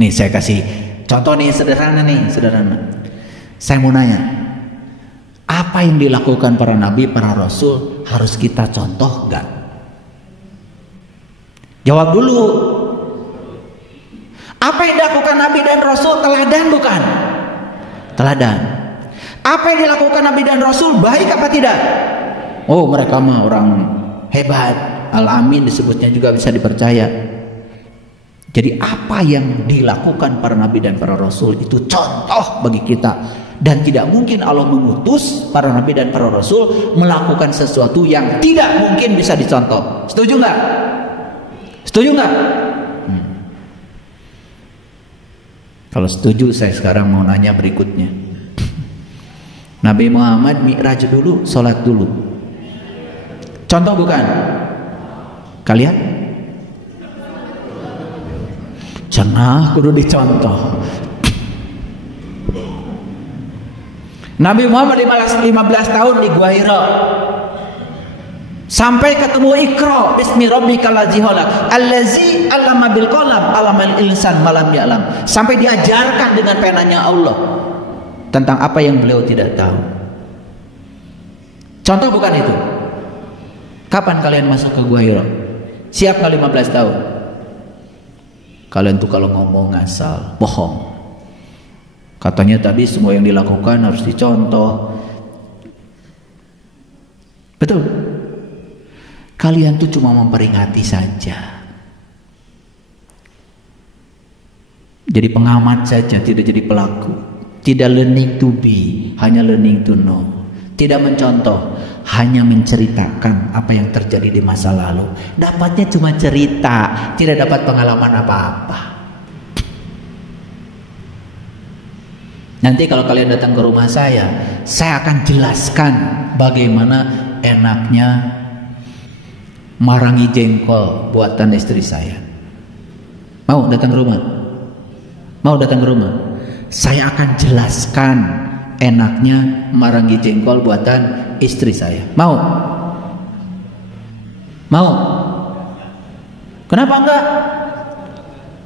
Nih saya kasih contoh nih sederhana. Saya mau nanya, apa yang dilakukan para nabi, para rasul harus kita contoh nggak? Jawab dulu. Apa yang dilakukan nabi dan rasul teladan bukan? Teladan. Apa yang dilakukan nabi dan rasul baik apa tidak? Oh, mereka mah orang hebat, al-amin disebutnya juga bisa dipercaya. Jadi apa yang dilakukan para nabi dan para rasul itu contoh bagi kita. Dan tidak mungkin Allah mengutus para nabi dan para rasul melakukan sesuatu yang tidak mungkin bisa dicontoh. Setuju nggak? Setuju nggak? Kalau setuju, saya sekarang mau nanya berikutnya. Nabi Muhammad mi'raj dulu, sholat dulu. Contoh bukan? Kalian? Cenah kudu dicontoh. Nabi Muhammad 15 tahun di Gua Hira. Sampai ketemu Iqra bismi rabbikal ladzi khalaq allazi 'allama bil qalam 'allamal insan malam ya'lam. Sampai diajarkan dengan penanya Allah tentang apa yang beliau tidak tahu. Contoh bukan itu? Kapan kalian masuk ke Gua Hira? Siap nggak 15 tahun? Kalian tuh kalau ngomong ngasal, bohong. Katanya tadi semua yang dilakukan harus dicontoh. Betul? Kalian tuh cuma memperingati saja. Jadi pengamat saja, tidak jadi pelaku. Tidak learning to be, hanya learning to know. Tidak mencontoh, hanya menceritakan apa yang terjadi di masa lalu. Dapatnya cuma cerita, tidak dapat pengalaman apa-apa. Nanti kalau kalian datang ke rumah saya akan jelaskan bagaimana enaknya marangi jengkol buatan istri saya. Mau datang ke rumah? Mau datang ke rumah? Saya akan jelaskan enaknya marangi jengkol buatan istri saya. Mau? Mau? Kenapa enggak?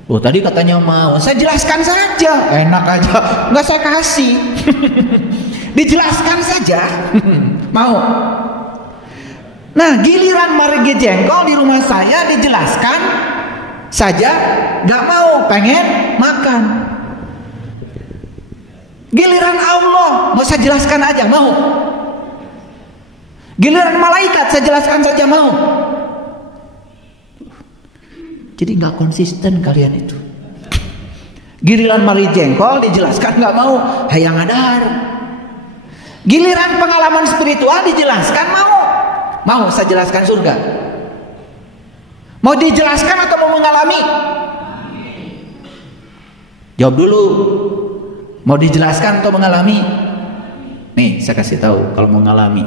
Oh, tadi katanya mau. Saya jelaskan saja. Enak aja. Enggak saya kasih. Dijelaskan saja. Mau? Nah, giliran marangi jengkol di rumah saya dijelaskan saja, enggak mau, pengen makan. Giliran Allah, mau saya jelaskan aja, mau. Giliran malaikat saya jelaskan saja, mau. Jadi nggak konsisten kalian itu. Giliran mari jengkol dijelaskan nggak mau, hayang adar. Giliran pengalaman spiritual dijelaskan mau saya jelaskan surga. Mau dijelaskan atau mau mengalami? Jawab dulu. Mau dijelaskan atau mengalami? Nih saya kasih tahu kalau mau mengalami.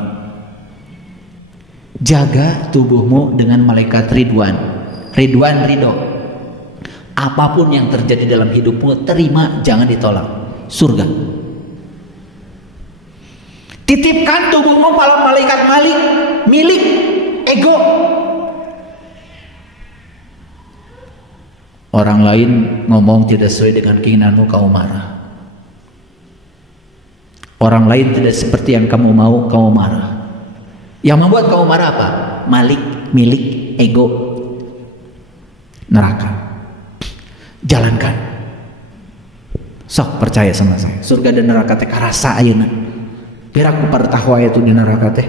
Jaga tubuhmu dengan malaikat Ridwan. Ridwan ridho. Apapun yang terjadi dalam hidupmu terima, jangan ditolak. Surga. Titipkan tubuhmu pada malaikat milik ego. Orang lain ngomong tidak sesuai dengan keinginanmu, kamu marah. Orang lain tidak seperti yang kamu mau, kamu marah. Yang membuat kamu marah apa? Milik ego. Neraka. Jalankan. Sok percaya sama saya. Surga dan neraka teh karasa ayeuna. Biar aku pertahwa itu di neraka teh.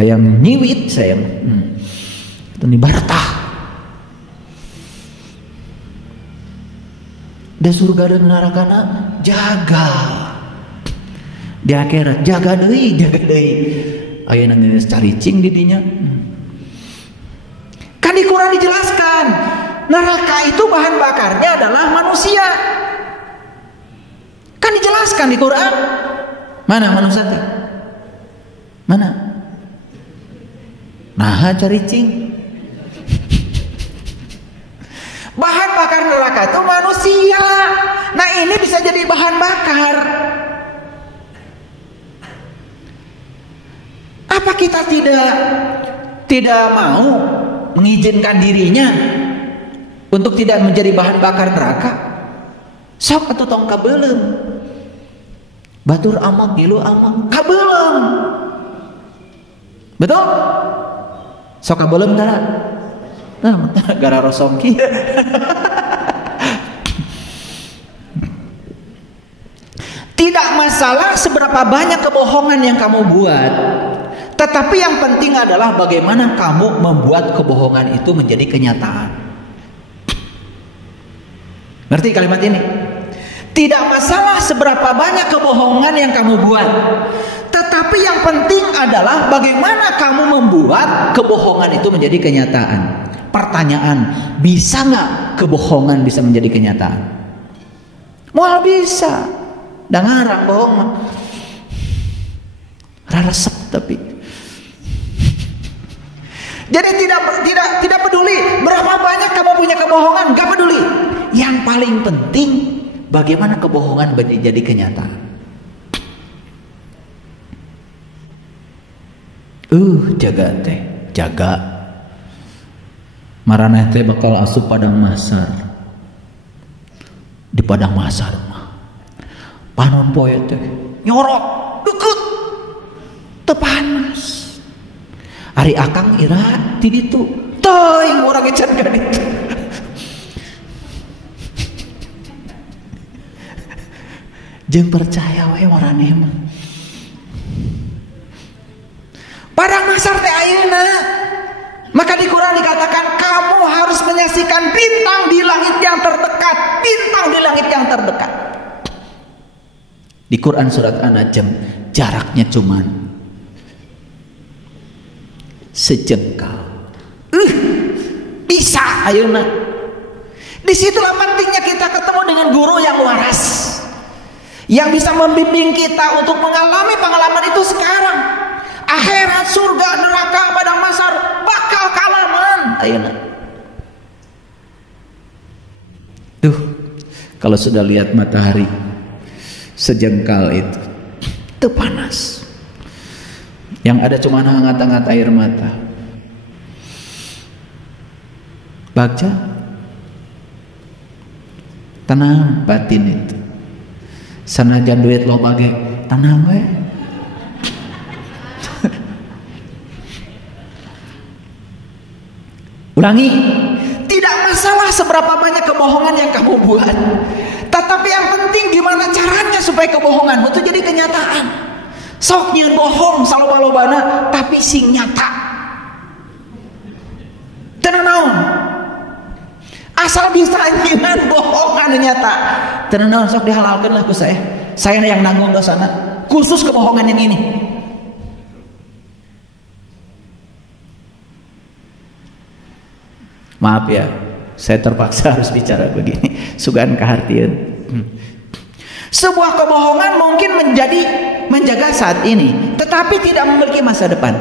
Hayang nyiwit saya. Itu ni bartah. Da surga dan neraka jaga. Di akhirat jaga deui. Ayeuna geus caricing di dinya. Kan di Quran dijelaskan neraka itu bahan bakarnya adalah manusia. Kan dijelaskan di Quran. Mana manusia teh? Mana? Nah, caricing. Bahan bakar neraka itu manusia. Nah, ini bisa jadi bahan bakar. Apa kita tidak mau mengizinkan dirinya untuk tidak menjadi bahan bakar neraka? Sok atuh tong kabeuleum. Batur amak gilu amak kabeuleum. Betul? Sok kabeuleum tara. Nah, gara rosong kieu. Tidak masalah seberapa banyak kebohongan yang kamu buat, tetapi yang penting adalah bagaimana kamu membuat kebohongan itu menjadi kenyataan. Ngerti kalimat ini? Tidak masalah seberapa banyak kebohongan yang kamu buat, tetapi yang penting adalah bagaimana kamu membuat kebohongan itu menjadi kenyataan. Pertanyaan, bisa nggak kebohongan bisa menjadi kenyataan? Mual bisa. Dan ngarang bohong mah resep tapi. Jadi tidak peduli berapa banyak kamu punya kebohongan, gak peduli. Yang paling penting bagaimana kebohongan menjadi kenyataan. Jaga teh, jaga. Maraneh teh bakal asup padang mahsyar. Di padang mahsyar panon poe teh nyorok deket teu panas. Ari akang ira ti ditu teuing urang ecan ka ditu. Jeung percaya wae maraneh mah. Padang mahsyar teh ayeuna. Maka di Quran dikatakan kamu harus menyaksikan bintang di langit yang terdekat, bintang di langit yang terdekat. Di Quran surat An-Najm jaraknya cuman sejengkal. Bisa ayeuna. Disitulah pentingnya kita ketemu dengan guru yang waras, yang bisa membimbing kita untuk mengalami pengalaman itu sekarang. Akhirat, surga, neraka, padang mahsyar bakal kalaman ayeuna. Tuh, kalau sudah lihat matahari sejengkal itu teu panas, yang ada cuma hangat-hangat air mata. Bagja tenang batin itu, sanajan duit lo bage tenang we. Ulangi, tidak masalah seberapa banyak kebohongan yang kamu buat, tetapi yang penting gimana caranya supaya kebohongan itu jadi kenyataan. Sok nyieun bohong saloba-lobana tapi sing nyata. Teu naon. Asal bisa nyieun bohong anu nyata. Teu naon sok dihalalkeun lah ku saya. Saya yang nanggung dosana khusus kebohongan yang ini. Maaf ya, saya terpaksa harus bicara begini. Sugan kahartieun. Sebuah kebohongan mungkin menjaga saat ini, tetapi tidak memiliki masa depan.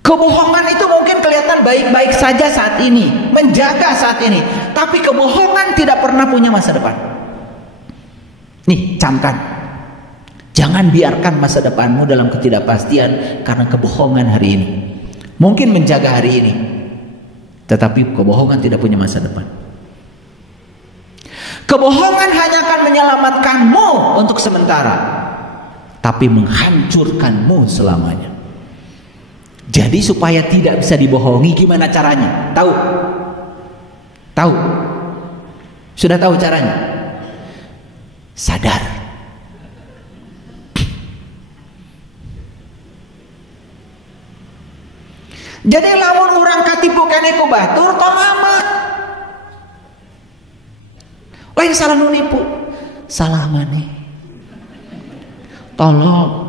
Kebohongan itu mungkin kelihatan baik-baik saja saat ini, menjaga saat ini, tapi kebohongan tidak pernah punya masa depan. Nih, camkan. Jangan biarkan masa depanmu dalam ketidakpastian karena kebohongan hari ini. Mungkin menjaga hari ini, tetapi kebohongan tidak punya masa depan. Kebohongan hanya akan menyelamatkanmu untuk sementara, tapi menghancurkanmu selamanya. Jadi supaya tidak bisa dibohongi, gimana caranya? Tahu? Tahu? Sudah tahu caranya? Sadar. Jadi lamun urang katipu keneh ku batur tong amat. Lain salah nu nipu, salah maneh. Tolong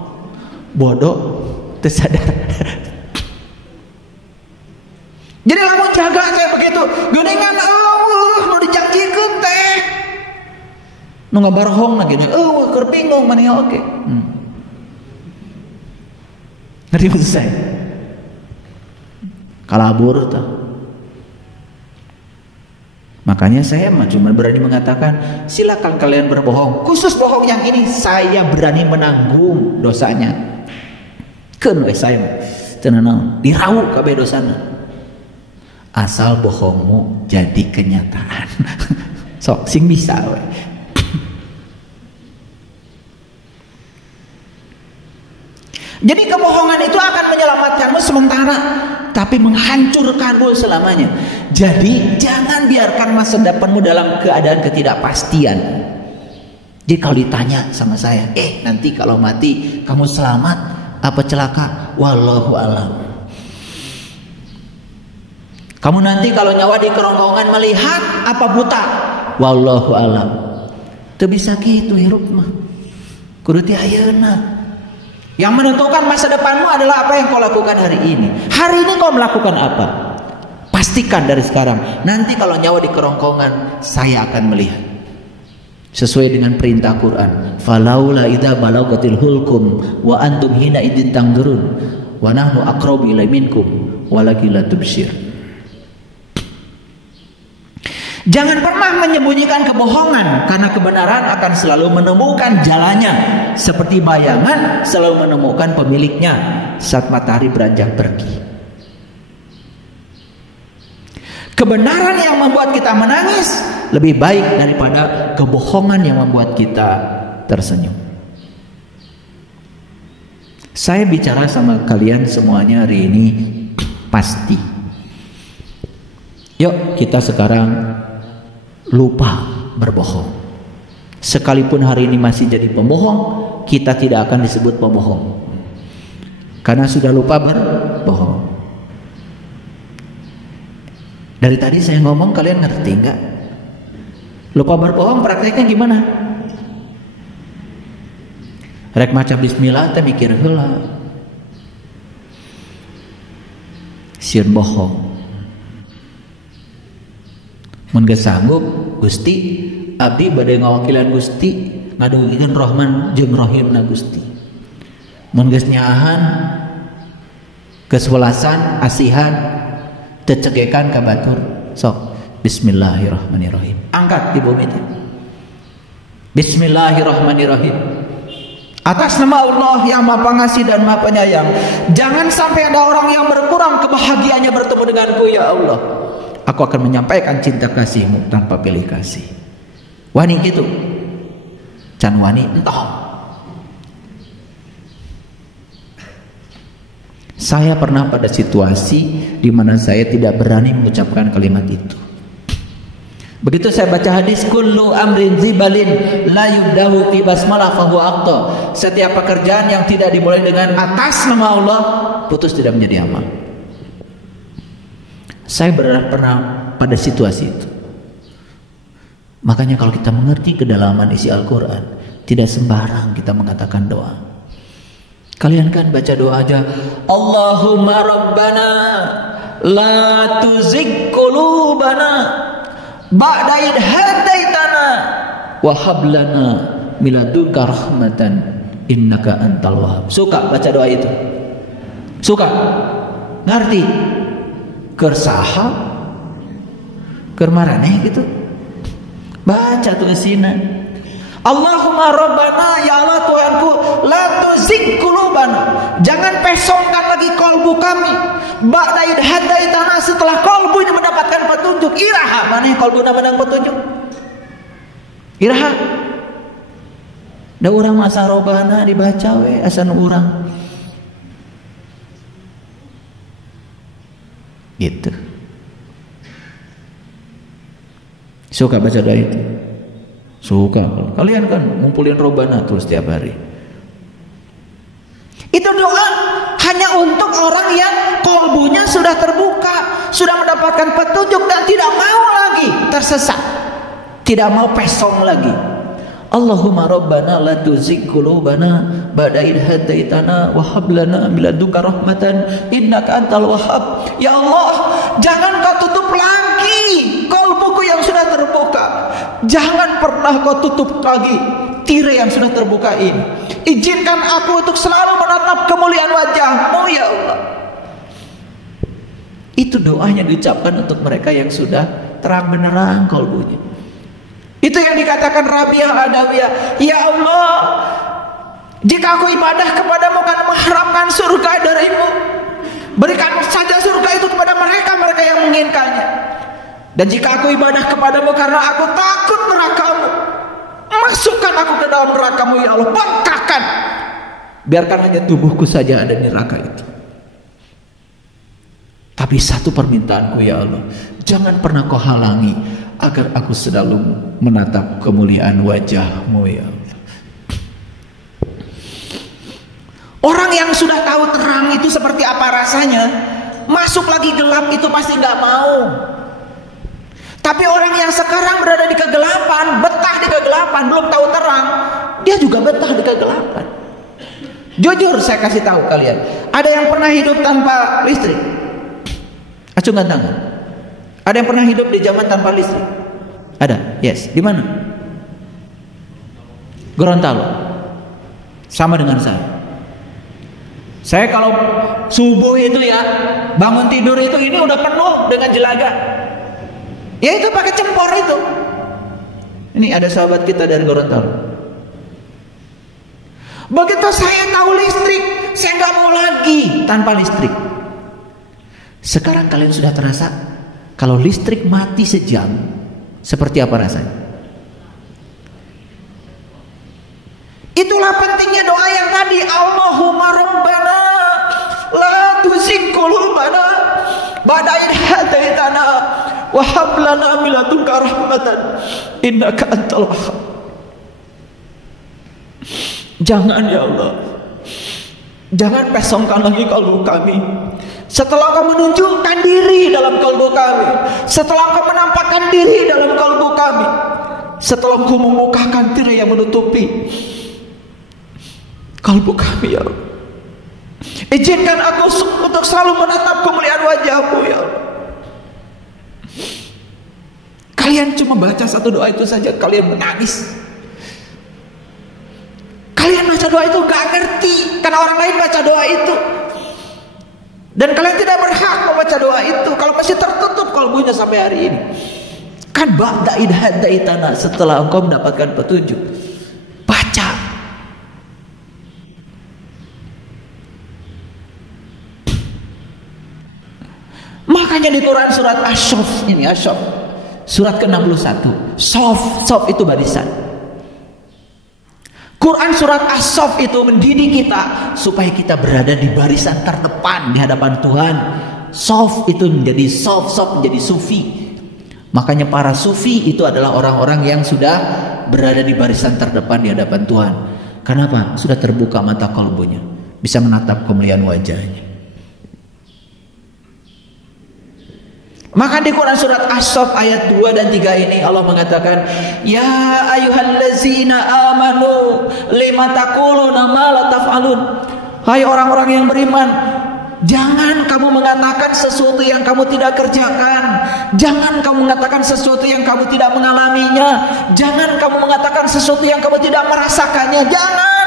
bodoh teu sadar. Jadi lamun jaga saya begitu, geuningan nu dijanjikeun teh. Nu ngabarhong na gini, keur bingung maneh oke. Ngerti maksud saya? Kalabur tuh. Makanya saya cuma berani mengatakan silakan kalian berbohong, khusus bohong yang ini saya berani menanggung dosanya. Keun we saya tenang dirau kabeh dosana. Asal bohongmu jadi kenyataan. Sok sing bisa we. Jadi kebohongan itu akan menyelamatkanmu sementara, tapi menghancurkanmu selamanya. Jadi jangan biarkan masa depanmu dalam keadaan ketidakpastian. Jadi kalau ditanya sama saya, nanti kalau mati kamu selamat apa celaka? Wallahu alam. Kamu nanti kalau nyawa di kerongkongan melihat apa buta? Wallahu alam. Teu bisa kitu hirup mah. Kudu ti ayeuna. Yang menentukan masa depanmu adalah apa yang kau lakukan hari ini. Hari ini kau melakukan apa? Pastikan dari sekarang. Nanti kalau nyawa di kerongkongan, saya akan melihat. Sesuai dengan perintah Quran. Falaula idza balagatil hulkum wa antum hina idzin tanzurun wa nahnu aqrabu ilaihi minkum walakin la tubsir. Jangan pernah menyembunyikan kebohongan, karena kebenaran akan selalu menemukan jalannya, seperti bayangan selalu menemukan pemiliknya saat matahari beranjak pergi. Kebenaran yang membuat kita menangis lebih baik daripada kebohongan yang membuat kita tersenyum. Saya bicara sama kalian semuanya hari ini pasti. Yuk kita sekarang lupa berbohong. Sekalipun hari ini masih jadi pembohong, kita tidak akan disebut pembohong, karena sudah lupa berbohong. Dari tadi saya ngomong, kalian ngerti nggak? Lupa berbohong prakteknya gimana? Rek maca bismillah teh mikir heula, sieun bohong. Mun geus sanggup Gusti, abdi bade ngawakilan Gusti ngadugikeun Rahman jeung Rahimna Gusti. Mun geus nyaahan geus welasan asihan teu cegekan ka batur, sok bismillahirrahmanirrahim. Angkat di bumi teh. Bismillahirrahmanirrahim. Atas nama Allah yang Maha Pengasih dan Maha Penyayang, jangan sampai ada orang yang berkurang kebahagiaannya bertemu denganku ya Allah. Aku akan menyampaikan cinta kasihmu tanpa pilih kasih. Wani gitu, can wani entah. Saya pernah pada situasi di mana saya tidak berani mengucapkan kalimat itu. Begitu saya baca hadis, kullu amrin zibalin la yubdahu fi basmalah fahuwa aqta. Setiap pekerjaan yang tidak dimulai dengan atas nama Allah putus tidak menjadi amal. Saya pernah pada situasi itu. Makanya kalau kita mengerti kedalaman isi Al-Quran, tidak sembarang kita mengatakan doa. Kalian kan baca doa aja, Allahumma Rabbana la tuzigh qulubana ba'da idh hadaitana wa hab lana min ladunka rahmatan innaka antal wahhab. Suka baca doa itu? Suka? Ngerti? Kersaha kermaraneh gitu, baca tulisina Allahumma Rabbana, ya Allah Tuhanku, la tuzigh qulubana, jangan pesongkan lagi kolbu kami ba'da idh hadaitana, setelah kolbu ini mendapatkan petunjuk. Iraha maneh kolbu menang petunjuk, iraha da urang masa robana dibaca we asan urang gitu. Suka baca doa itu? Suka. Kalian kan ngumpulin robana terus setiap hari. Itu doa hanya untuk orang yang kolbunya sudah terbuka, sudah mendapatkan petunjuk dan tidak mau lagi tersesat, tidak mau pesong lagi. Allahumma Rabbana la tuzigh qulubana ba'da idh hadaitana wa hab lana min ladunka rahmatan innaka antal wahhab. Ya Allah, jangan kau tutup lagi kolbuku yang sudah terbuka. Jangan pernah kau tutup lagi tirai yang sudah terbuka ini. Izinkan aku untuk selalu menatap kemuliaan wajah-Mu ya Allah. Itu doanya diucapkan untuk mereka yang sudah terang benderang kolbunya. Itu yang dikatakan Rabi'ah Adawiyah, ya Allah, jika aku ibadah kepadamu karena mengharapkan surga darimu, berikan saja surga itu kepada mereka yang menginginkannya. Dan jika aku ibadah kepadamu karena aku takut nerakamu, masukkan aku ke dalam nerakamu ya Allah, bangkakan. Biarkan hanya tubuhku saja ada di neraka itu. Tapi satu permintaanku ya Allah, jangan pernah kau halangi agar aku selalu menatap kemuliaan wajah-Mu ya Allah. Orang yang sudah tahu terang itu seperti apa rasanya, masuk lagi gelap itu pasti nggak mau. Tapi orang yang sekarang berada di kegelapan, betah di kegelapan, belum tahu terang, dia juga betah di kegelapan. Jujur saya kasih tahu kalian, ada yang pernah hidup tanpa listrik? Acungkan tangan. Ada yang pernah hidup di zaman tanpa listrik? Ada? Yes. Di mana? Gorontalo. Sama dengan saya. Saya kalau subuh itu ya, bangun tidur itu ini udah penuh dengan jelaga. Ya itu pakai cempor itu. Ini ada sahabat kita dari Gorontalo. Begitu saya tahu listrik, saya nggak mau lagi tanpa listrik. Sekarang kalian sudah terasa kalau listrik mati sejam, seperti apa rasanya? Itulah pentingnya doa yang tadi, Allahumma rabbana la tuzigh qulubana ba'da idh hadaitana wa hab lana min ladunka rahmatan innaka antal wahhab. Jangan ya Allah, jangan pesongkan lagi kalbu kami. Setelah Kau menunjukkan diri dalam kalbu kami, setelah Kau menampakkan diri dalam kalbu kami, setelah Kau membukakan tirai yang menutupi kalbu kami ya Allah, izinkan aku untuk selalu menatap kemuliaan wajah-Mu ya Allah. Kalian cuma baca satu doa itu saja kalian menangis. Kalian baca doa itu gak ngerti karena orang lain baca doa itu, dan kalian tidak berhak membaca doa itu kalau masih tertutup kalbunya sampai hari ini. Kan ba'da idh hadaitana, setelah engkau mendapatkan petunjuk, baca. Makanya di Quran surat Asy-Syaff ini, Asy-Syaff surat ke-61, Sof itu barisan. Quran surat As-Saff itu mendidik kita supaya kita berada di barisan terdepan di hadapan Tuhan. Sof itu menjadi sof menjadi sufi. Makanya para sufi itu adalah orang-orang yang sudah berada di barisan terdepan di hadapan Tuhan. Kenapa? Sudah terbuka mata kalbunya, bisa menatap kemuliaan wajahnya. Maka di Quran surat As-Saff ayat 2 dan 3 ini Allah mengatakan, ya ayyuhallazina amanu lima taquluna ma la taf'alun. Hai orang-orang yang beriman, jangan kamu mengatakan sesuatu yang kamu tidak kerjakan. Jangan kamu mengatakan sesuatu yang kamu tidak mengalaminya. Jangan kamu mengatakan sesuatu yang kamu tidak merasakannya. Jangan.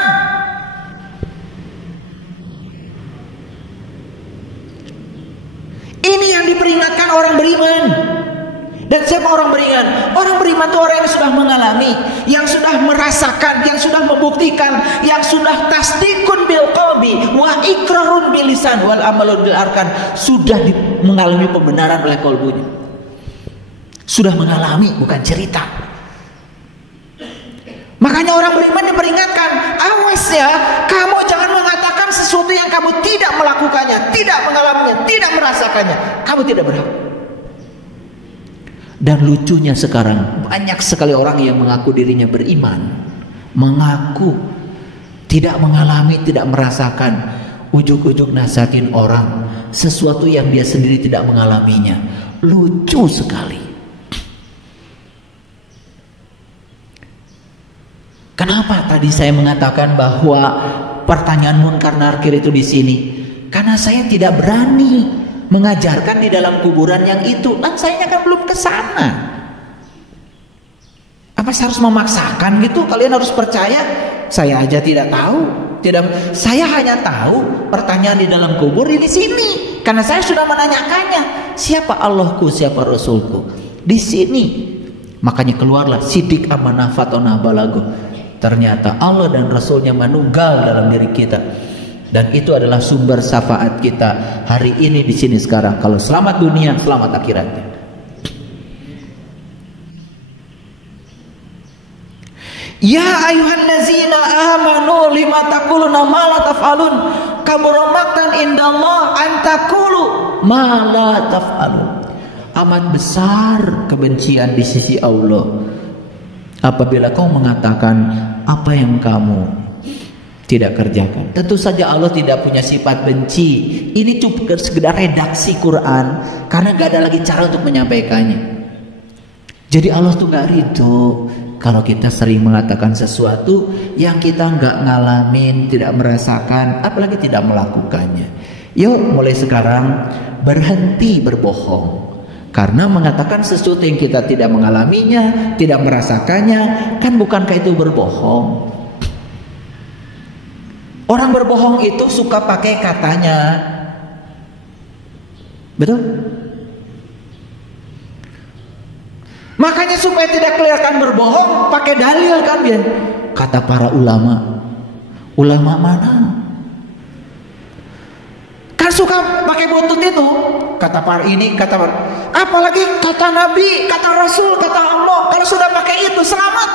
Ini yang diperingatkan orang beriman. Dan siapa orang beriman? Orang beriman itu orang yang sudah mengalami, yang sudah merasakan, yang sudah membuktikan, yang sudah tasdikun bil qalbi wa iqrarun bil lisan wal amalun bil arkan. Sudah mengalami pembenaran oleh kalbunya. Sudah mengalami, bukan cerita. Makanya orang beriman diperingatkan, awas ya, kamu jangan mengatakan sesuatu yang kamu tidak melakukannya, tidak mengalaminya, tidak merasakannya. Kamu tidak berhak. Dan lucunya sekarang banyak sekali orang yang mengaku dirinya beriman, mengaku tidak mengalami, tidak merasakan, ujug-ujug nasihatin orang sesuatu yang dia sendiri tidak mengalaminya. Lucu sekali. Kenapa tadi saya mengatakan bahwa pertanyaan munkar nakir itu di sini? Karena saya tidak berani mengajarkan di dalam kuburan yang itu, dan saya kan belum ke sana. Apa saya harus memaksakan gitu? Kalian harus percaya. Saya aja tidak tahu. Saya hanya tahu pertanyaan di dalam kubur di sini. Karena saya sudah menanyakannya. Siapa Allahku, siapa Rasulku? Di sini. Makanya keluarlah sidik amanah fatona balago. Ternyata Allah dan Rasulnya manunggal dalam diri kita, dan itu adalah sumber syafaat kita hari ini di sini sekarang. Kalau selamat dunia, selamat akhiratnya. Ya ayyuhallazina amanu lima taquluna ma la taf'alun kabura maqtan indallah an taqulu ma la taf'alun. Amat besar kebencian di sisi Allah apabila kau mengatakan apa yang kamu tidak kerjakan. Tentu saja Allah tidak punya sifat benci. Ini cuma sekedar redaksi Quran karena gak ada lagi cara untuk menyampaikannya. Jadi Allah tuh gak ridho kalau kita sering mengatakan sesuatu yang kita nggak ngalamin, tidak merasakan, apalagi tidak melakukannya. Yuk mulai sekarang berhenti berbohong. Karena mengatakan sesuatu yang kita tidak mengalaminya, tidak merasakannya, kan bukankah itu berbohong? Orang berbohong itu suka pakai katanya. Betul? Makanya supaya tidak kelihatan berbohong, pakai dalil kan dia. Kata para ulama. Ulama mana? Kan suka pakai buntut itu. Kata para ini, kata para. Apalagi kata Nabi, kata Rasul, kata Allah. Kalau sudah pakai itu selamat.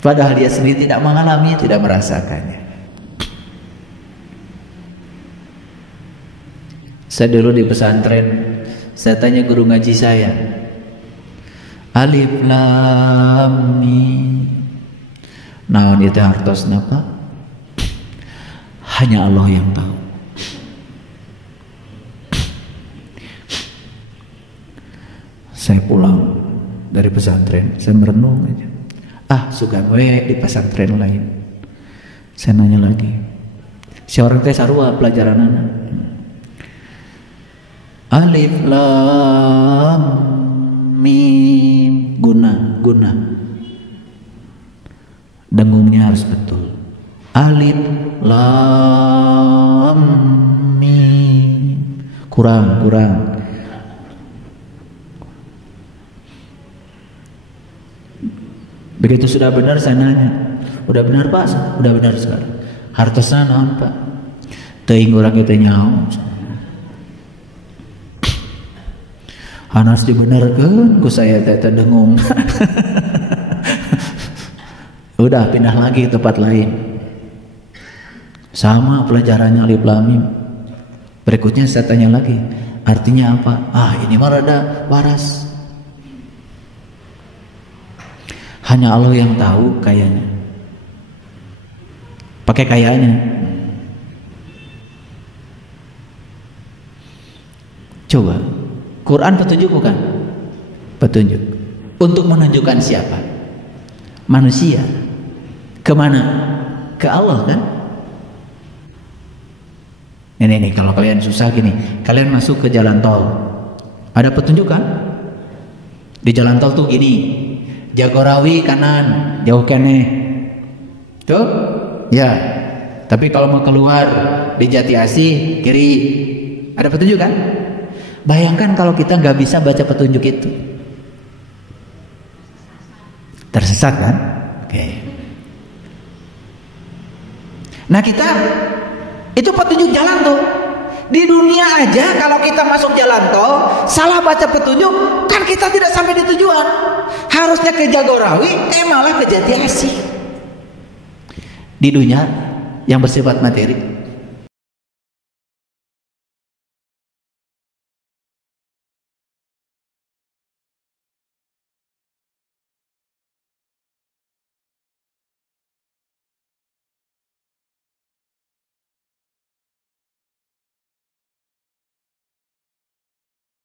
Padahal dia sendiri tidak mengalami, tidak merasakannya. Saya dulu di pesantren, saya tanya guru ngaji saya, alif lam mim, naon itu artosna Pak? Hanya Allah yang tahu. Saya pulang dari pesantren, saya merenung aja. Suka gue di pesantren lain. Saya nanya lagi, si orang teh sarua pelajaran anak. Alif lam mim, guna dengungnya harus betul. Alif lam mim, kurang. Begitu sudah benar saya nanya, udah benar Pak? Udah benar sekarang. Hartosna naon Pak? Teuing urang kita nyaho. Hanas dibenerkeun ku saya teh dengung. Udah pindah lagi ke tempat lain. Sama pelajarannya alif lam mim. Berikutnya saya tanya lagi, artinya apa? Ini mah rada waras. Hanya Allah yang tahu kayaknya. Pakai kayaknya. Coba, Quran petunjuk bukan? Petunjuk. Untuk menunjukkan siapa? Manusia. Kemana? Ke Allah kan? Ini kalau kalian susah gini, kalian masuk ke jalan tol, ada petunjuk kan? Di jalan tol tuh gini, Jagorawi kanan, jauh kene, tuh, ya. Tapi kalau mau keluar di Jati Asih kiri, ada petunjuk kan? Bayangkan kalau kita nggak bisa baca petunjuk itu, tersesat kan? Oke. Nah kita itu petunjuk jalan tuh. Di dunia aja kalau kita masuk jalan tol salah baca petunjuk, kan kita tidak sampai di tujuan. Harusnya ke Jagorawi, malah ke Jati Asih. Di dunia yang bersifat materi.